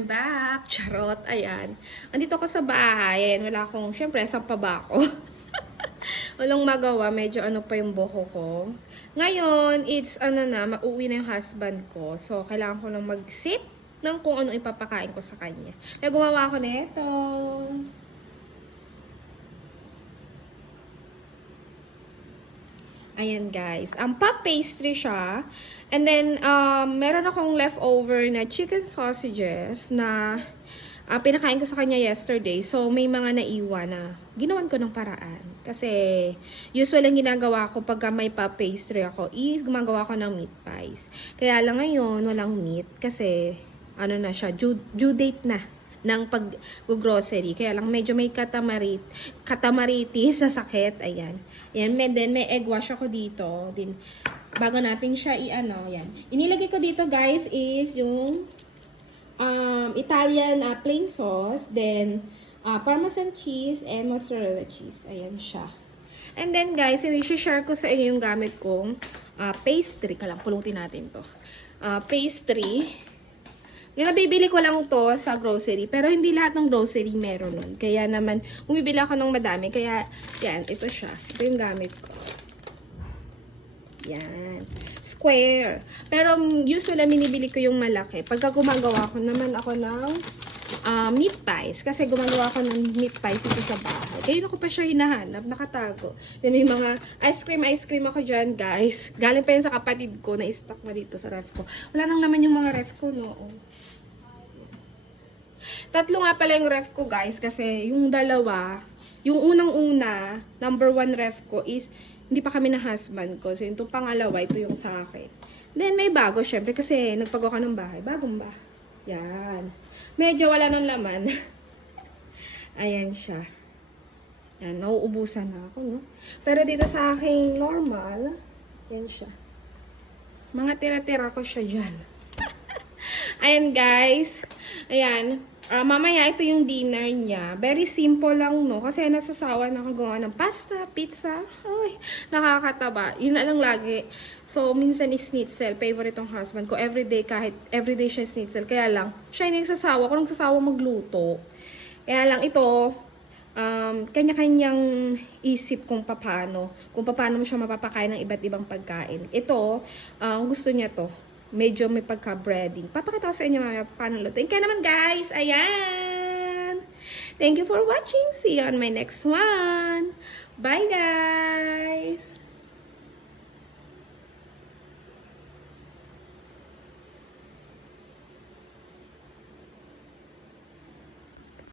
I'm back. Charot, ayan. Andito ako sa bahay. Ayan, wala akong, syempre, saan pa ba ako? Walang magawa, medyo ano pa yung buho ko. Ngayon, it's ano na, mauwi na yung husband ko. So, kailangan ko lang mag-sip ng kung ano ipapakain ko sa kanya. Kaya gumawa ako nito. Ayan guys, ang pop pastry siya. And then, meron akong leftover na chicken sausages na pinakain ko sa kanya yesterday. So, may mga naiwan na ginawan ko ng paraan. Kasi, usual ang ginagawa ko pagka may pop pastry ako is gumagawa ko ng meat pies. Kaya lang ngayon, walang meat kasi, ano na siya, due date na ng pag-grocery. Kaya lang medyo may katamaritis sa sakit. Ayan. Ayan. Then may egg wash ako dito. Din, bago natin siya i-ano. Ayan. Inilagay ko dito guys is yung Italian plain sauce. Then Parmesan cheese and mozzarella cheese. Ayan siya. And then guys, i-share ko sa inyo yung gamit kong pastry. Kalang pulutin natin to. Pastry. Yung nabibili ko lang to sa grocery. Pero hindi lahat ng grocery meron nun. Kaya naman, bumibili ako ng madami. Kaya, yan, ito siya. Ito yung gamit ko. Yan. Square. Pero, usually, minibili ko yung malaki. Pagka gumagawa ko naman ako ng meat pies. Kasi gumagawa ako ng meat pies dito sa bahay. Kaya ako pa siya hinahanap. Nakatago. Then, may mga ice cream ako dyan, guys. Galing pa yun sa kapatid ko na stock na dito sa ref ko. Wala nang naman yung mga ref ko, no? Tatlo nga pala yung ref ko, guys. Kasi yung dalawa, yung unang-una, number 1 ref ko is, hindi pa kami na husband ko. So, yung pangalawa, ito yung sa akin. Then, may bago, syempre, kasi nagpagawa ka ng bahay. Bagong ba? Yan. Medyo wala ng laman. Ayan siya. Yan, nauubusan na ako, no? Pero dito sa aking normal, yan siya. Mga tira-tira ko siya dyan. Ayan, guys. Ayan. Mamaya, ito yung dinner niya. Very simple lang, no? Kasi nasasawa na ako gawa ng pasta, pizza. Ay, nakakataba. Yun na lang lagi. So, minsan is schnitzel. Favorite ng husband ko. Everyday, kahit everyday siya schnitzel. Kaya lang, siya yung nagsasawa. Ako nagsasawa magluto. Kaya lang ito, kanya-kanyang isip kung paano mo siya mapapakain ng iba't ibang pagkain. Ito, gusto niya to. Medyo may pagka-breading. Papakita ko sa inyo mamaya paano lutuin. Kaya naman guys, ayan! Thank you for watching. See you on my next one. Bye guys!